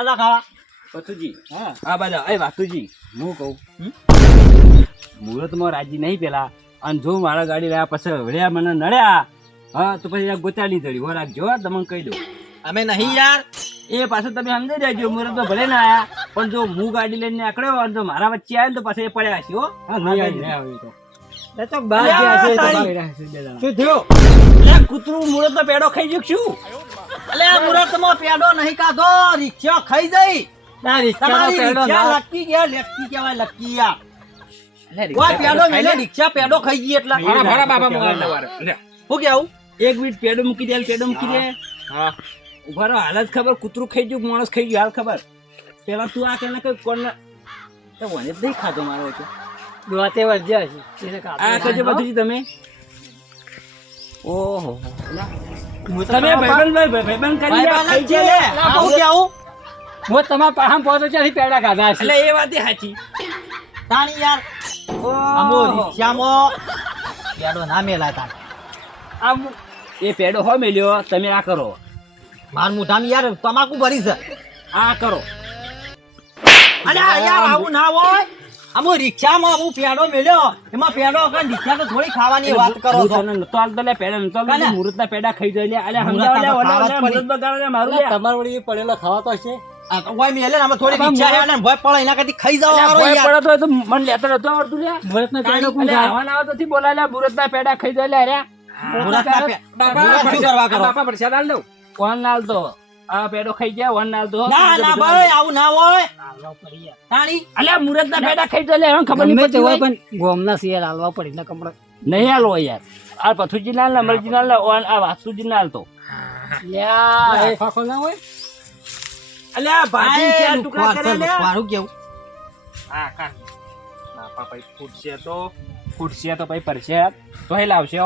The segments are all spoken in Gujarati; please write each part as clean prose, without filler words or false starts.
પેલા ખાવા પથુજી હા આ બધા એ વાતુજી હું કહું મુહૂર્તમાં રાજી નહીં પેલા અને જો મારા ગાડી રહ્યા પછી વળ્યા મને નડ્યા હા તો પછી ગોચાલી ચડી હો રાખજો તમને કહી દઉં અમે નહીં યાર એ પાછું તમે સમજી દેજો મુહૂર્ત તો ભલે ના આયા પણ જો હું ગાડી લઈને નીકળ્યો અને જો મારા વચ્ચે આવ્યો ને તો પછી એ પડ્યા છે હો તો બહાર ગયા છે શું થયું લે કૂતરું મુહૂર્ત તો પેડો ખાઈ ગયું શું અલે આ મુહૂર્તમાં પેડો નહીં ખાધો રિક્ષા ખાઈ જઈ તમારી રિક્ષા લટકી ગયા લટકી કહેવાય લટકી યાર કોઈ પેડો મેલે રિક્ષા પેડો ખાઈ ગઈ એટલે ભરા બાબા હું કેવું એક મિનિટ પેડો મૂકી દે પેડો મૂકી દે હા ઉભા રહો હાલ જ ખબર કૂતરું ખાઈ ગયું માણસ ખાઈ ગયું હાલ ખબર પેલા તું આ કેને કઈ કોણ તો વને જ નહીં ખાધો મારો છે દોતે વર્જ્યા છે આ કજો બધું તમે ઓહો તમે ભાઈબંધ કરી ખાઈ છે લે હું કેવું હું તમારા પાહમ પહોંચો ત્યાંથી પેડા ખાધા છે એટલે એ વાત સાચી તાણી યાર અમો રિક્ષામાં પેડો ના મેલાય તાણ આમ એ પેડો હો મેલ્યો તમે આ કરો માર મુઠામાં યાર તમાકુ ભરી છે આ કરો અલે યાર આવું ના હોય અમો રિક્ષામાં હું પેડો મેલ્યો એમાં પેડો કઈ રિક્ષા તો થોડી ખાવાની વાત કરો છો નતો હાલતો લે પેડા નતો મુહૂર્તના પેડા ખાઈ જાય લે અલે સમજાવ લે ઓલા મુહૂર્ત બગાડો લે મારું લે તમાર વળી પડેલો ખાવા તો છે આ તો કોઈ મેલે ને આમાં થોડી રિક્ષા હે ને ભય પડે એના કરતી ખાઈ જાવ હારો યાર પડે તો મન લેતો નતો આવડતું લે મુહૂર્તના પેડો કોણ અલે ખાય આવવાના આવે તો થી બોલાય લે મુહૂર્તના પેડા ખાઈ જાય લે અરે મુહૂર્તના મુહૂર્ત શું કરવા કરો બાપા પ્રસાદ આલ દઉં કોણ નાલ તો આ પેડો ખાઈ ગયા વન નાલ તો ના ના ભાઈ આવું ના હોય તાણી અલે મુહૂર્તના પેડા ખાઈ જાય લે હવે ખબર ગમે નહીં તે પડતી હોય હોય પણ ગોમના શિયાળ હાલવા પડે એટલે કમળો નહીં હાલો યાર આ પથુજી નાલ ને અમરજી નાલ ને ઓન આ વાસ્તુજી નાલ તો લ્યા ફાખો ના હોય અલે આ ભાજી ચાર ટુકડા કરે લે મારું કેવું હા કાન બાપા ભાઈ ફૂટશે તો ભાઈ પરશે તો હે લાવશે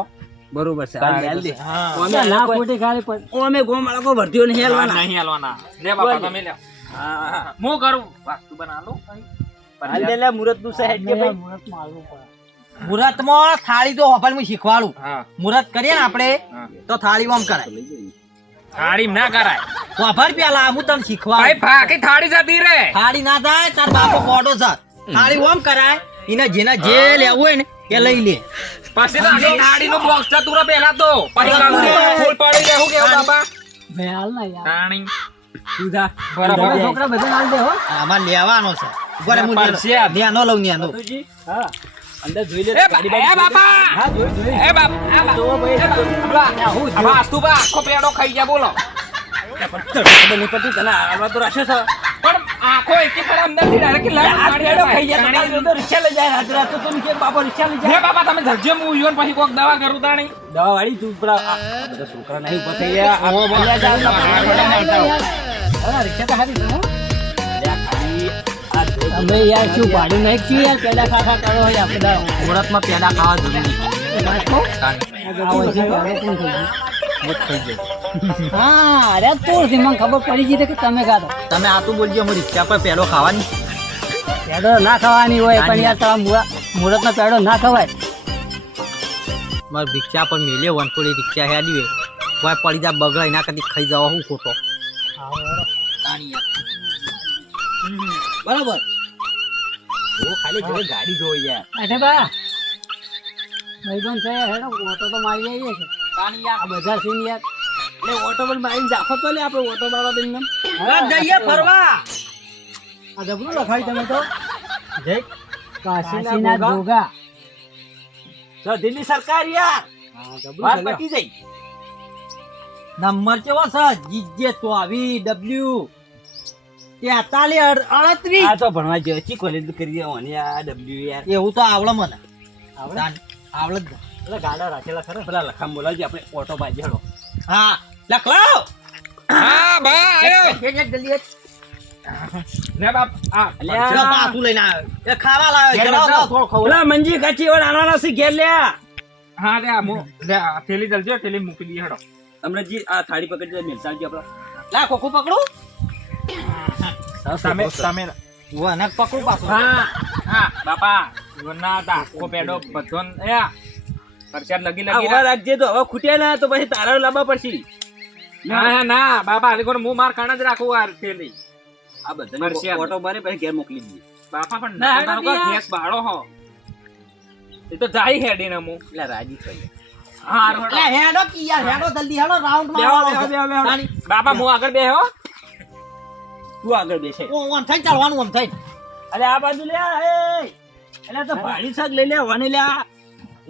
બરોબર છે આ હેલ દે હા ના ખોટી ખાલી પણ ઓમે ગોમ વાળો ભરતીઓ નહીં હેલવાના નહીં હાલવાના લે બાપા તમે લ્યો હા હું કરું વાસ્તુ બનાલો હાલ દે લે મુરત નું સાહેબ કે ભાઈ મુહૂર્તમાં હાલવું પડે મુહૂર્તમાં થાળી તો હોફલ માં શીખવાડું હા મુહૂર્ત કરીએ ને આપણે હા. તો થાળી ઓમ કરાય થાળી ના કરાય હોફલ પેલા હું તમને ભાઈ શીખવાડું ફાકી થાળી જતી રે થાળી ના થાય તાર બાપો કોડો છે થાળી ઓમ કરાય એને જેના જે લેવું હોય ને એ લઈ લે પછી તો આખી થાળી નું બોક્સ જતું રે પહેલા તો પછી ફૂલ પડી રહેવું કેવું બાપા બે હાલ ના યાર તાણી સુધા બરાબર છોકરા બધા હાલ દે હો આમાં લેવાનો છે ઉભા રે હું પડશે. ન્યાનો લઉં ન્યાનો પથુજી હા અંદર જોઈ લે એ બાપા હા જોઈ એ બાપ તો ભાઈ આ વાસ્તુ બા આખો પેડો ખાઈ ગયા બોલો ખબર નહીં પડતી તને આવવા તો રાશે છે પણ આખો એક પર અંદર થી ડાયરેક્ટ લાઈન મારી પેડો ખાઈ ગયા તો રિક્ષા લઈ જાય રાત રાત તો તમે કે બાપા રિક્ષા લઈ હે જાય બાપા તમે જલ્દી હું ઈવન પછી કોક દવા કરું તાણી દવા વાળી તું પેલા આ બધા છોકરા નહીં ઉભા થઈ ગયા આ અલ્યા જા રિક્ષા તો હારી છે હો અલ્યા ખાલી આ જો તમે યાર શું ભાડું નાખ્યું યાર પેડા ખાખા કરો હોય આપણે મુહૂર્તમાં પેડા ખાવા જરૂરી નાખો આવો છે પેડો કોણ થઈ ગયું હા અરે તોડ થી મને ખબર પડી ગઈ કે તમે ખાધો તમે આ તો બોલજો હું રિક્ષા પર પેડો ખાવાની પેડો ના ખાવાની હોય પણ યાર તમારા મુહૂર્તનો પેડો ના ખવાય મારે રિક્ષા પર મેલે વનપુરી રિક્ષા હેડી હોય કોઈ પડી જા બગડે એના કરતી ખાઈ જવા હું ખોટો બરાબર જો ખાલી જોડે ગાડી જોઈ યાર અરે બા ભાઈબંધ છે હેડો ઓટો તો મારી આવીએ છે આ બધા સીન યાર એટલે ઓટો પર મારીને જાખો તો લે આપણે ઓટો મારવા દઈને જઈએ ફરવા આ જબરું લખાય તમે તો જય કાશીના જોગા તો દિલ્હી સરકાર યાર હા વાત જબરું પતી જઈ નંબર કેવો છે જીજે 24W 4338 આ તો ભણવા જેવો ચી કોલેજ કરી દેવાની આ ડબલ્યુ યાર એવું તો આવડે મને આવડે? આવડે જ. પેલા ગાડા રાખેલા ખરા પેલા લખામ બોલાવજે આપણે ઓટો બાજે હેડો હા લખ લાવ હા બા આયો જલ્દી લે બાપ આ ચલો પાછું લઈને આવ્યો એ ખાવા લાવ્યો ચલો થોડો ખવડાવ. ઓલા મંજી કાચી વાળા આનાના સી ઘેર લે હા લે આ લે આ થેલી જલજો થેલી મૂકી દી હેડો અમરજી આ થાળી પકડી મેલસાજી આપડા લા ખોખું પકડું તમે તમે વનક પકડું પાછું હા હા બાપા વના તા કો પેડો બધોન એ પરસાદ લગી આ લગી ઉભા રાખજે તો હવે ખૂટ્યા ના તો પછી તારા લાંબા પડશે ના ના બાપા આલી કોણ હું માર કાણ જ રાખું આ થેલી આ બધાને મળશે. ઓટો મારે પછી ઘેર મોકલી દઈએ. બાપા પણ ના, નકર તારો ના, ગેસ બાળો હો એ તો જાય હેડીને હું એટલે રાજી થઈ હા એટલે હેડો કી યાર હેડો જલ્દી હેડો રાઉન્ડ બેહો, માં બેહો, બેહો. તાણી બાપા હું આગળ બે હો તું આગળ બેસે. ઓમ થઈ ચાલવાનું ઓમ થઈ અરે આ બાજુ લે આ, એ એટલે તો ભાડી શાક લઈ લે વાની લે આ.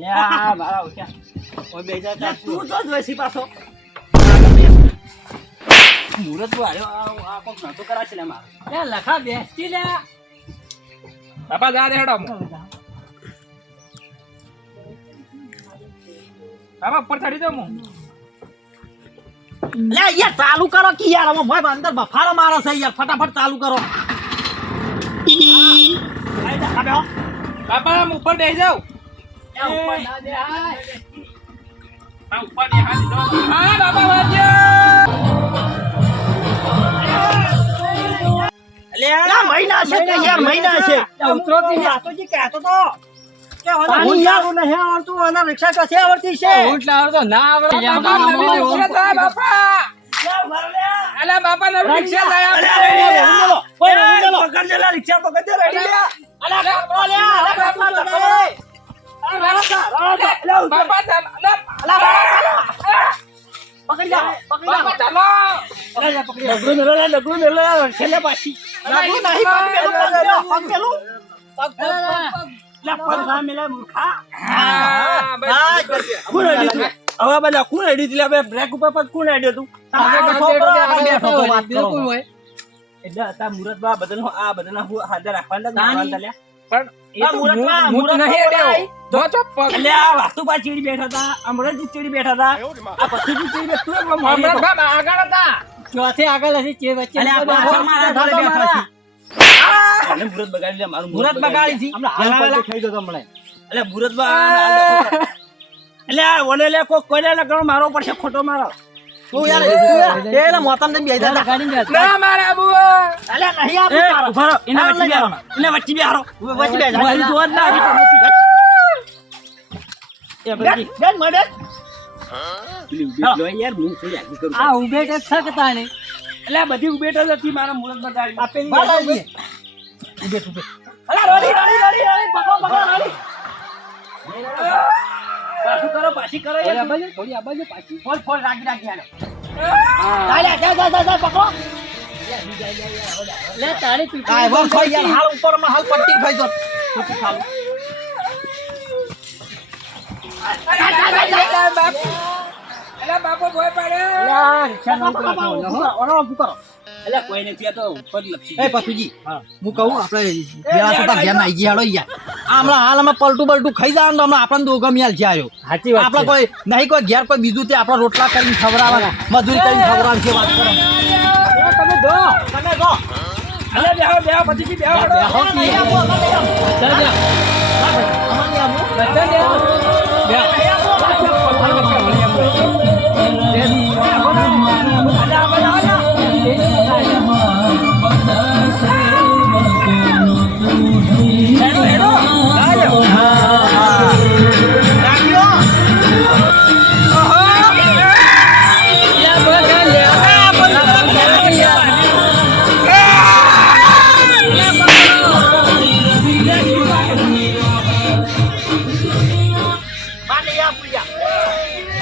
લે આ મારા ઓછા ઓય બેજા તા તું તો જોઈસી પાછો મુરત તું આયો આ કોક નતો કરાશે લે મારો. લે લખા બેસતી લે બાપા જા દે હેડો બાપા ઉપર ચડી જાઉં હું લે યાર ચાલુ કરો કી યાર અમે ભાઈ અંદર બફારો મારે છે યાર ફટાફટ ચાલુ કરો આઈ જા બેહો બાપા હું ઉપર બેસી જાઉં એ ઉપર ના દે હાય હા ઉપર બે હાથ દીધો હા બાપા વાજ્યો અલે લા મહિના છે કે યાર મહિના છે ઉતરો તી યાર. તો જી કહેતો તો કે ઓને પાણી હું યાર. યાર નહીં આવડતું અને રિક્ષા તો છે આવડતી છે ઊંટ લાવડો તો ના આવડે યાર. બાપા નવી રિક્ષા થાય બાપા લે ઉભા લે અલા બાપા નવી રિક્ષા થાય અલે આપણે. કોઈ નહીં લો પકડજે લા રિક્ષા પકડજે રેડી લે. અલે પકડો લે અલે પકડો બાપા ચાલ પકડી જા બાપા ચાલો ડગલું મેલો લે, ડગલું મેલો લે, છેલ્લે પાછી. લાગુ નહીં પગ પેલું લે પગ ના મેલે મૂર્ખા. હા બસ કોણ હેડી તું? હવે બધા કોણ હેડી તું? લે બે બ્રેક ઉપર પગ કોણ હેડ્યો તું? બિલકુલ હોય. એટલે આ મુરતમાં આ બધાના હું હાજર રાખવાના જ મારવાના લ્યા. પણ એ તો મુરતમાં- હું તો નહીં અડ્યો. જો ચપ્પલ એટલે આ વાસ્તુભા ચીડી બેઠા હતા, અમરજી ચીડી બેઠા હતા, આ પથ્થરજી ચીડી બેઠા, તું એકલો મારી હમણાં હતો. બાપા આગળ હતા ચોથે આગળ હશે ચે વચ્ચે અલે આ પાછળ મારા જોડે બેઠા છે અને મુરત બગાડી લે, મારું મુરત બગાડી છે હમણાં હાલ પલટી થઈ જતો હમણાં. એટલે મુરતમાં એટલે આ ઓલે લે કોઈને લગાડો મારવો પડશે, ખોટો મારો. તું યાર પેલા મોતમ ને બેહી જા ગાડી બેસ. ના મારા બુ અલે નહીં એ, આપું તારો ઉભા રહો, એના વચ્ચે બેહારો, એના વચ્ચે બેહારો. વચ્ચે બેહી જા. મારી જોર ના આવી તો એ ભાઈ બેન મળે લો યાર હું થોડી આગી કરું. આ ઉભે કે શકતા નહીં. એટલે આ બધી ઉભેટ જ હતી મારા મુરત બગાડી. આ પેલી બાર આવી ઉભે ઉભે અલે રોડી પકડો રોડી પાછું કરો, પાછી કરો થોડી યાર. આ બાજુ, થોડી આ બાજુ પાછી. ફોલ રાખી આલો જા પકડો લે તારી પીઠી આ વમ ખાઈ યાર હાલ ઉપર માં હાલ પટ્ટી ખાઈ જો પટ્ટી ખાલ અલા બાપો ભોય પડે યાર રિક્ષા નો કરો. ઓનો ઉભું કરો એટલે કોઈ નથી, આ તો ઉપર લપસી એ પતુજી હું કહું આપણે વેલા થતા ઘેર ના આવી યાર હમણાં હાલ અમે પલટું ખાઈ જવાનું તો હમણાં આપણને દો ગમ્યાલ છે આવ્યો સાચી વાત આપણે છે. કોઈ નહીં કોઈ ઘેર કોઈ બીજું તે આપણા રોટલા કરીને ખવડાવવાના મજૂરી કરીને ખવડાવવાની છે વાત કરો તમે જો અલે બેહો બેહો પછી બેહો બેહો કે નહીં આપો, અમે નહીં આપો. ચાલ જા. અમે નહીં આપો. બધા લે.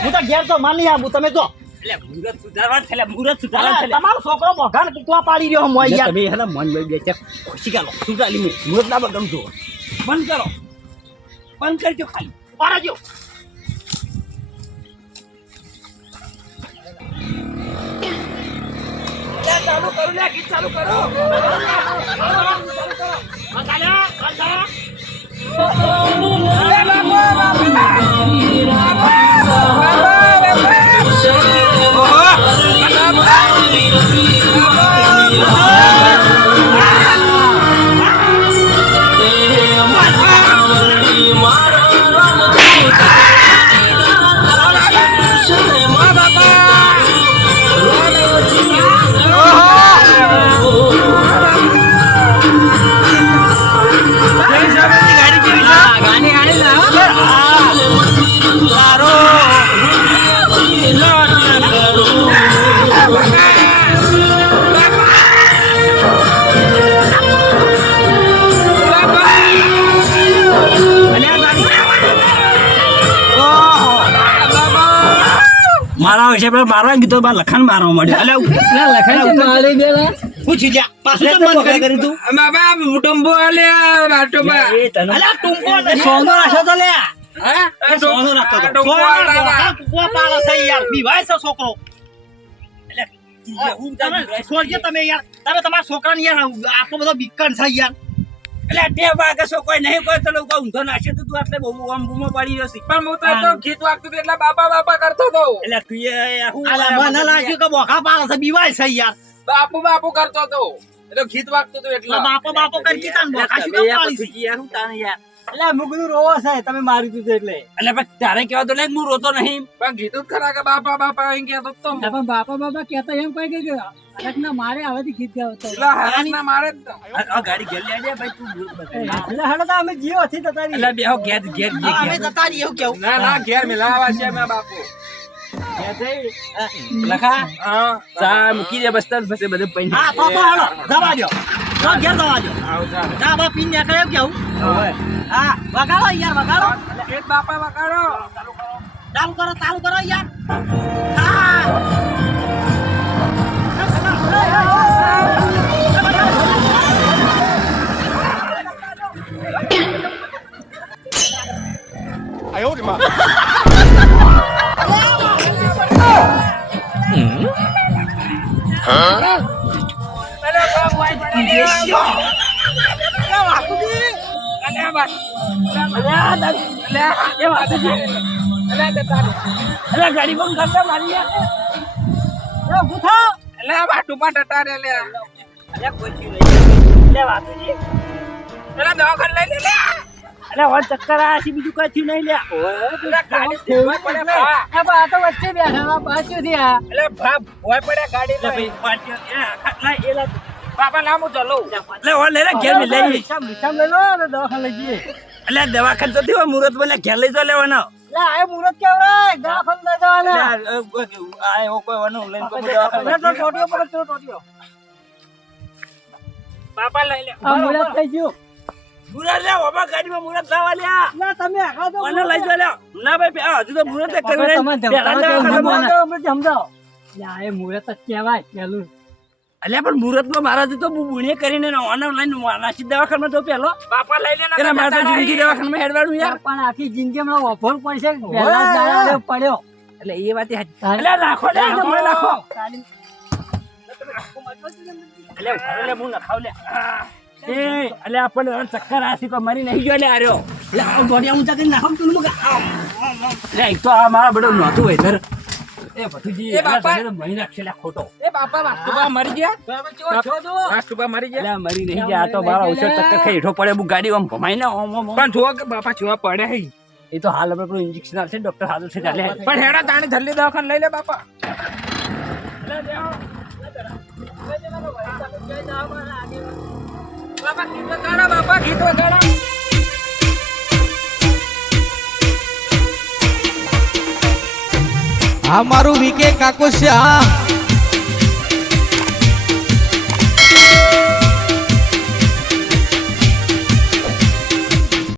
હું તો ઘેર તો માની આપું તમે જો એટલે મુરત સુધારવા છે, એટલે મુરત સુધારવા છે. તમારો છોકરો મોઢાને કૂકવા પાડી રહ્યો મોય યાર તમે હેલા મન લઈ બેસે ખુશી ગાલો સુધારી મે મુરત ના બગમ જો બંધ કરો, બંધ કરજો ખાલી પાડજો ચાલુ કરો લે, ગીત ચાલુ કરો. વર્ષે પેલા મારવા કીધો બાર લખાણ મારવા માંડ્યો અલ્યા પેલા લખાણ છે મારી બેલા પૂછી જા પાછું તો બંધ કરી તું બાપા ટુંબો આલ્યા બાટોબા એ તને અલ્યા ટૂંકો ને સોનો રાખો તો લે હા સોનો રાખો તો ટુંબો આલ્યા કુવા પાડો છે યાર બીવાય છે છોકરો તમે છોડજો તમે યાર તમે તમારા છોકરાને યાર આટલો બધો બીકણ છે યાર એટલે તે વાગે છો કોઈ નહીં કોઈ તને કોઈ ઊંધો નાશે તો તું એટલે બહુ આમ બૂમો પાડી રહ્યો છે પણ હું તો ગીત વાગતું હતું એટલે બાપા બાપા કરતો હતો એટલે તું એ હું અલા મને લાગ્યું કે બોખા પાડો છે બીવાય છે યાર બાપુ બાપુ કરતો હતો એટલે ગીત વાગતું હતું એટલે બાપો બાપો કરી કીધા ને બોખા શું કામ પાડી છે યાર હું તાને યાર એટલે અમુક બધું રોવો છે તમે મારી દીધું એટલે એટલે પછી તારે કહેવા તો લે હું રોતો નહીં પણ કીધું જ ખરા કે બાપા બાપા એમ કહેતો તો ના, પણ બાપા બાપા કહેતા એમ કહી કે અલગના મારે હવેથી ગીત ગાવતો એટલે હારાના મારે જ તો. આ ગાડી ઘેર લે જાય ભાઈ તું એટલે હડો તો અમે જીવો થી જતા રહીએ. એટલે બેહો ઘેર ઘેર હા, અમે જતા રહીએ એવું કેવું ના ના ઘેર મિલાવા છે મેં બાપુ લખા હા ચા મૂકી દે બસ તાર પછી બધે પૈન હા તો હાલો જવા દો તો ઘેર જવા દો આવતા જા બા પીન ને કરે કેવું હા વગાડો યાર વગાડો એક બાપા વગાડો ચાલુ કરો યાર હા ગાડી બંધ કરતા મારી એટલે બાટુ પા ટટા રે લે એટલે દવાખાને લઈ લે લે અરે વળ ચક્કર આ છે બીજું કઈ થયું નહીં લે ગાડી ફેરવાય પડે ભા. આ બા તો વચ્ચે બેઠા આ પાછળથી આ એટલે ભા ભોય પડે ગાડી એટલે લઈ. ભાઈ પાટિયો એ એલા બાપા નામ હું ચલો એટલે વળ લે ઘેર મે લઈ રિક્ષામ લઈ લો અને દવાખાને લઈ જઈએ. એટલે દવાખાને તો થયો મુરત બોલે ઘેર લઈ જો લેવાનો એટલે આ મુહૂર્ત કેવડાય દવાખાને લઈ જવાના. આ એવો કોઈ વાનું લઈને કોઈ એટલે દવાખાને તો ટોટિયો પડે તો ટોટિયો. બાપા લઈ લે આ મુહૂર્ત થઈ ગયું. મુરત લે ઓબા ગાડીમાં મુરત લાવા લ્યા ના તમે આગળ તો મને લઈ જો લે ના ભાઈ હજુ તો મુરત કર્યું નહીં પહેલા દવાખાને સમજાવો. એટલે આ મુહૂર્ત જ કહેવાય પેલું. અલ્યા પણ મુહૂર્તમાં મારાથી તો બુણે કરીને ઓનલાઈન નાસી દવાખાનામાં તો પેલો બાપા લઈ લે એટલે મારે તો જિંદગી દવાખાનામાં હેડવાનું યાર પણ આખી જિંદગીમાં ઓફર પડશે પહેલા જ દાડા પડ્યો. એટલે એ વાત એટલે રાખો લે તો મને રાખો એટલે લે હું નખાવ લે એ એટલે આપણને ચક્કર આસી તો મરી નહીં ગયો લે આર્યો એટલે આ બોડિયા ઊંચા કરી નાખો તું મુકા લે એક તો આ મારા બડો નહોતું હોય ધર એ ભતુજી એ બાપા. મહી નાખશે લે ખોટો એ બાપા વાસ્તુબા મરી ગયા વાસ્તુબા મરી ગયા એટલે મરી નહીં ગયા આ તો મારા ઓછો ચક્કર ખાઈ હેઠો પડે હું ગાડી આમ ભમાઈ ને ઓમ ઓમ પણ જો કે બાપા જોવા પડે હે એ તો હાલ આપણે પેલું ઇન્જેક્શન આવશે ડોક્ટર હાજર છે ચાલે પણ હેડા તાણે જલ્દી દવાખાને લઈ લે બાપા બાપા ગીત વગાડો બાપા ગીત વગાડો આ મારું વીકે કાકો છે આ